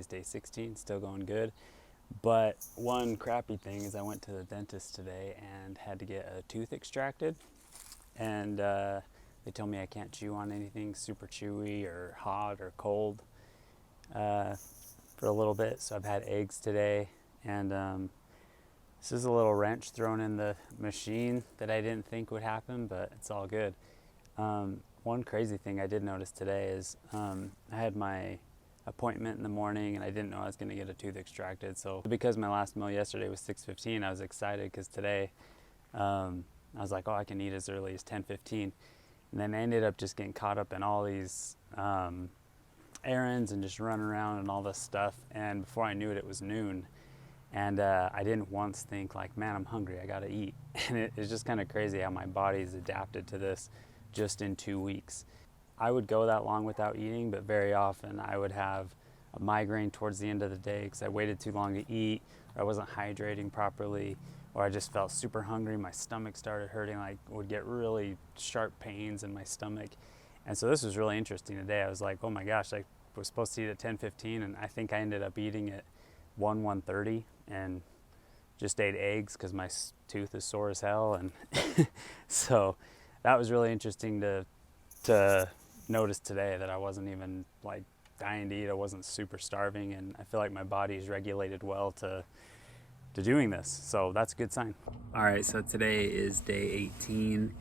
Today's day 16, still going good. But one crappy thing is I went to the dentist today and had to get a tooth extracted. And they told me I can't chew on anything super chewy or hot or cold for a little bit. So I've had eggs today, and this is a little wrench thrown in the machine that I didn't think would happen, but it's all good. One crazy thing I did notice today is I had my appointment in the morning and I didn't know I was going to get a tooth extracted. So because my last meal yesterday was 6:15, I was excited because today I was like, oh, I can eat as early as 10:15. And then I ended up just getting caught up in all these errands and just running around and all this stuff. And before I knew it, it was noon. And I didn't once think like, man, I'm hungry, I gotta eat. And it's just kind of crazy how my body's adapted to this just in 2 weeks. I would go that long without eating, but very often I would have a migraine towards the end of the day because I waited too long to eat, or I wasn't hydrating properly, or I just felt super hungry. My stomach started hurting, like would get really sharp pains in my stomach. And so this was really interesting today. I was like, oh my gosh, I was supposed to eat at 10:15, and I think I ended up eating at 1:30 and just ate eggs because my tooth is sore as hell. And so that was really interesting to notice today, that I wasn't even like dying to eat. I wasn't super starving, and I feel like my body's regulated well to doing this. So that's a good sign. All right, so today is day 18,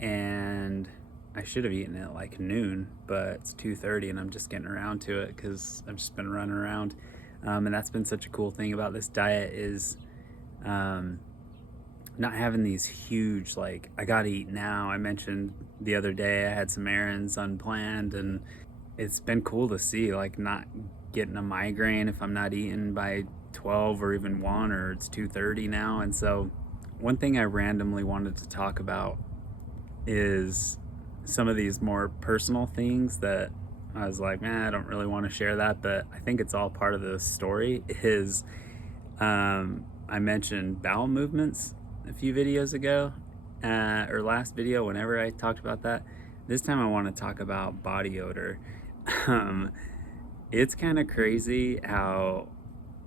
and I should have eaten at like noon, but it's 2:30 and I'm just getting around to it because I've just been running around. And that's been such a cool thing about this diet is not having these huge, like, I gotta eat now. I mentioned the other day I had some errands unplanned, and it's been cool to see, like, not getting a migraine if I'm not eating by 12 or even 1, or it's 2:30 now. And so one thing I randomly wanted to talk about is some of these more personal things that I was like, man, I don't really want to share that, but I think it's all part of the story. Is I mentioned bowel movements a few videos ago, or last video, whenever I talked about that. This time I want to talk about body odor. It's kind of crazy how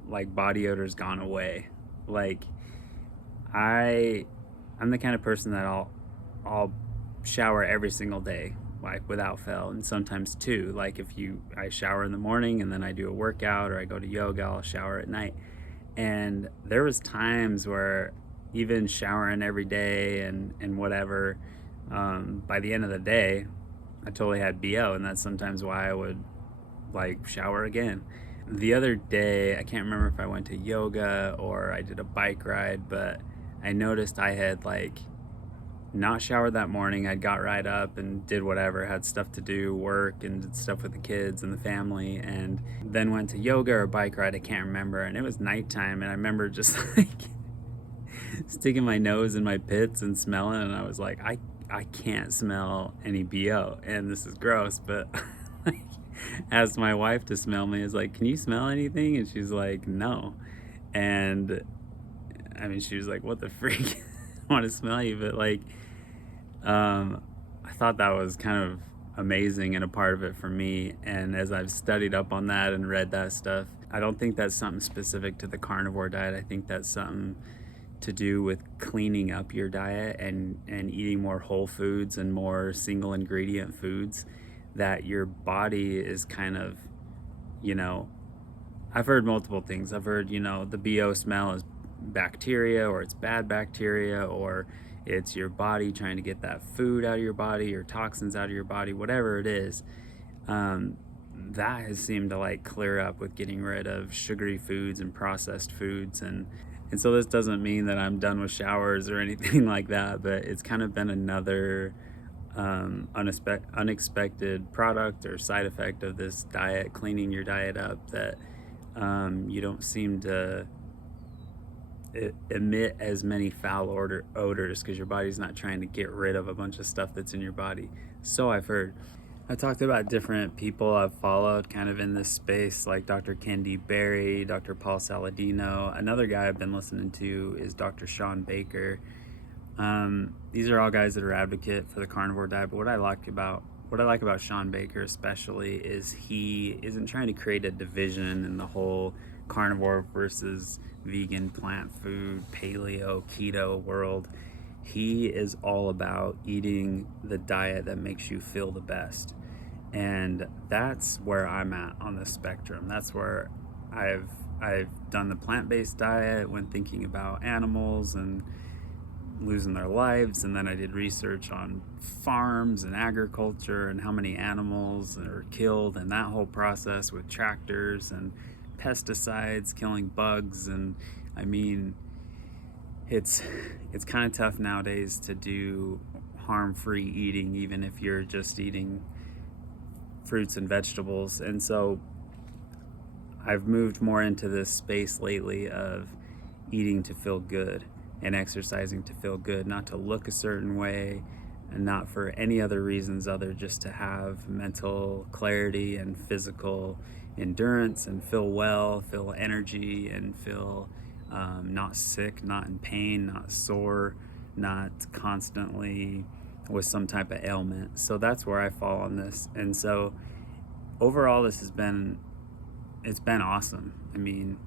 like body odor's gone away. Like I'm the kind of person that I'll shower every single day, like without fail, and sometimes two. Like if I shower in the morning and then I do a workout or I go to yoga, I'll shower at night. And there was times where even showering every day and whatever, by the end of the day I totally had BO, and that's sometimes why I would like shower again. The other day, I can't remember if I went to yoga or I did a bike ride, but I noticed I had like not showered that morning. I got right up and did whatever, had stuff to do, work and did stuff with the kids and the family, and then went to yoga or bike ride, I can't remember, and it was nighttime, and I remember just like sticking my nose in my pits and smelling, and I was like, I can't smell any BO, and this is gross, but asked my wife to smell me. I was like, can you smell anything? And she's like, no. And I mean, she was like, what the freak? I want to smell you. But like, I thought that was kind of amazing and a part of it for me. And as I've studied up on that and read that stuff, I don't think that's something specific to the carnivore diet. I think that's something to do with cleaning up your diet and eating more whole foods and more single ingredient foods, that your body is kind of, I've heard multiple things. I've heard, the BO smell is bacteria, or it's bad bacteria, or it's your body trying to get that food out of your body or toxins out of your body, whatever it is. That has seemed to like clear up with getting rid of sugary foods and processed foods. And so this doesn't mean that I'm done with showers or anything like that, but it's kind of been another unexpected product or side effect of this diet, cleaning your diet up, that you don't seem to emit as many foul odors because your body's not trying to get rid of a bunch of stuff that's in your body. So I've heard. I talked about different people I've followed kind of in this space, like Dr. Kendi Berry, Dr. Paul Saladino. Another guy I've been listening to is Dr. Sean Baker. These are all guys that are advocate for the carnivore diet, but what I liked about what I like about Sean Baker especially is he isn't trying to create a division in the whole carnivore versus vegan, plant food, paleo, keto world. He is all about eating the diet that makes you feel the best. And that's where I'm at on the spectrum. That's where I've done the plant-based diet when thinking about animals and losing their lives, and then I did research on farms and agriculture and how many animals are killed and that whole process with tractors and pesticides killing bugs. And I mean, it's kind of tough nowadays to do harm-free eating, even if you're just eating fruits and vegetables. And so I've moved more into this space lately of eating to feel good and exercising to feel good, not to look a certain way and not for any other reasons other just to have mental clarity and physical endurance and feel well, feel energy, and feel not sick, not in pain, not sore, not constantly with some type of ailment. So that's where I fall on this. And so overall it's been awesome. I mean,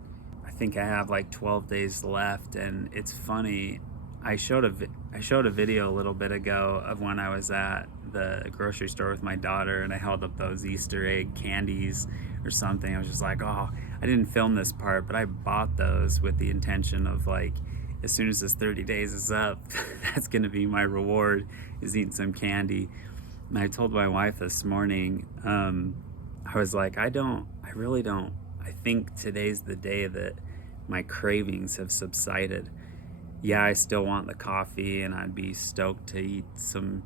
I think I have like 12 days left, and it's funny. I showed a video a little bit ago of when I was at the grocery store with my daughter, and I held up those Easter egg candies or something. I was just like, oh, I didn't film this part, but I bought those with the intention of like, as soon as this 30 days is up, that's gonna be my reward, is eating some candy. And I told my wife this morning, I was like, I really don't. I think today's the day that my cravings have subsided. Yeah, I still want the coffee and I'd be stoked to eat some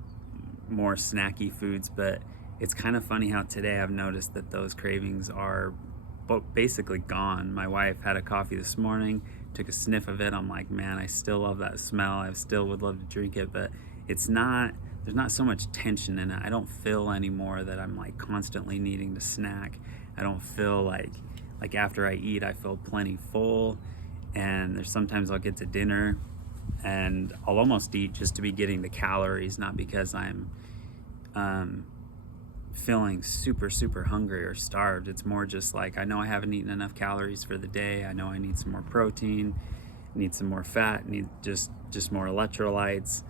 more snacky foods, but it's kind of funny how today I've noticed that those cravings are basically gone. My wife had a coffee this morning, took a sniff of it. I'm like, man, I still love that smell. I still would love to drink it, but there's not so much tension in it. I don't feel anymore that I'm like constantly needing to snack. I don't feel like after I eat, I feel plenty full. And there's sometimes I'll get to dinner and I'll almost eat just to be getting the calories, not because I'm feeling super hungry or starved. It's more just like, I know I haven't eaten enough calories for the day. I know I need some more protein, need some more fat, need just more electrolytes.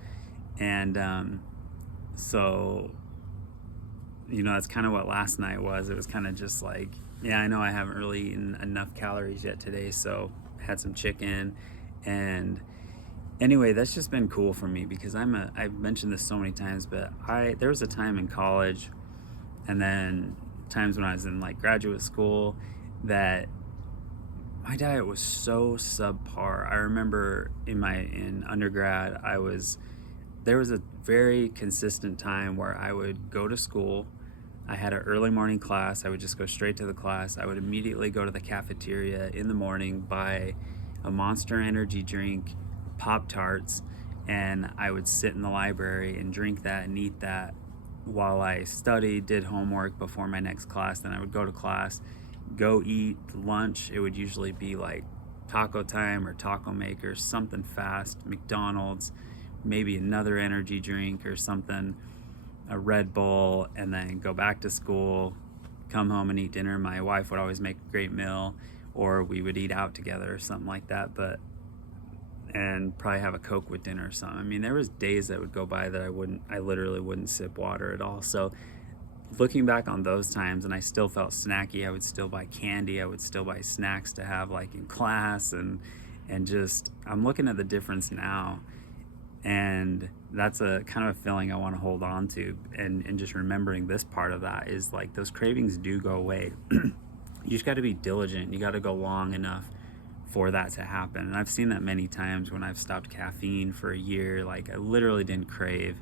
And so, you know, that's kind of what last night was. It was kind of just like, yeah, I know I haven't really eaten enough calories yet today, so had some chicken. And anyway, that's just been cool for me because I've mentioned this so many times, but there was a time in college and then times when I was in like graduate school that my diet was so subpar. I remember in undergrad, there was a very consistent time where I would go to school. I had an early morning class. I would just go straight to the class. I would immediately go to the cafeteria in the morning, buy a Monster energy drink, Pop-Tarts, and I would sit in the library and drink that and eat that while I studied, did homework before my next class. Then I would go to class, go eat lunch. It would usually be like taco time or taco maker, something fast, McDonald's, maybe another energy drink or something, a Red Bull, and then go back to school, come home and eat dinner. My wife would always make a great meal, or we would eat out together or something like that, and probably have a Coke with dinner or something. I mean, there was days that would go by that I literally wouldn't sip water at all. So looking back on those times, and I still felt snacky, I would still buy candy, I would still buy snacks to have like in class, and just, I'm looking at the difference now. And that's a kind of a feeling I want to hold on to, and just remembering this part of that is like those cravings do go away. You just got to be diligent. You got to go long enough for that to happen. And I've seen that many times when I've stopped caffeine for a year. Like I literally didn't crave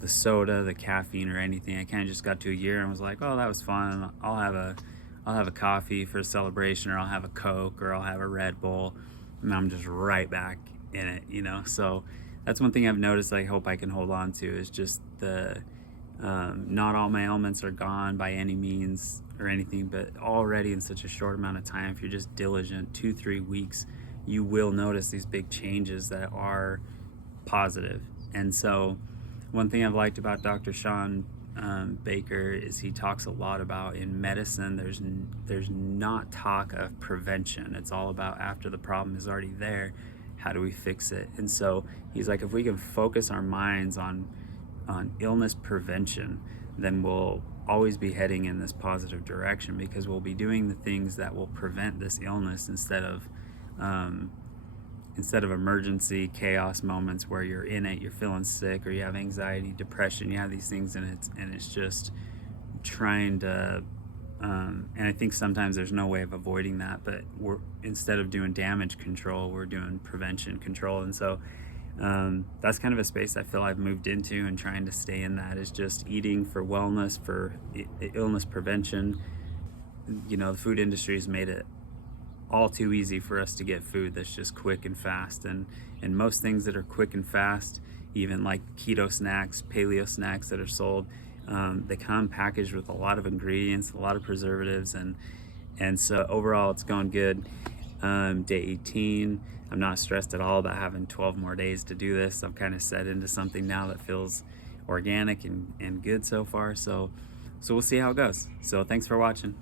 the soda, the caffeine, or anything. I kind of just got to a year and was like, oh, that was fun. I'll have a coffee for a celebration, or I'll have a Coke, or I'll have a Red Bull, and I'm just right back in it, you know. So that's one thing I've noticed I hope I can hold on to, is just not all my ailments are gone by any means or anything, but already in such a short amount of time, if you're just diligent, 2-3 weeks, you will notice these big changes that are positive. And so one thing I've liked about Dr. Sean Baker is he talks a lot about in medicine there's not talk of prevention. It's all about after the problem is already there, how do we fix it? And so he's like, if we can focus our minds on illness prevention, then we'll always be heading in this positive direction, because we'll be doing the things that will prevent this illness instead of emergency chaos moments where you're in it, you're feeling sick, or you have anxiety, depression, you have these things, and it's just trying to and I think sometimes there's no way of avoiding that, but instead of doing damage control, we're doing prevention control. And so that's kind of a space I feel I've moved into, and trying to stay in that is just eating for wellness, for illness prevention. The food industry has made it all too easy for us to get food that's just quick and fast, and most things that are quick and fast, even like keto snacks, paleo snacks that are sold, they come packaged with a lot of ingredients, a lot of preservatives, and so overall it's going good. Day 18, I'm not stressed at all about having 12 more days to do this. I'm kind of set into something now that feels organic and good so far, so we'll see how it goes. So thanks for watching.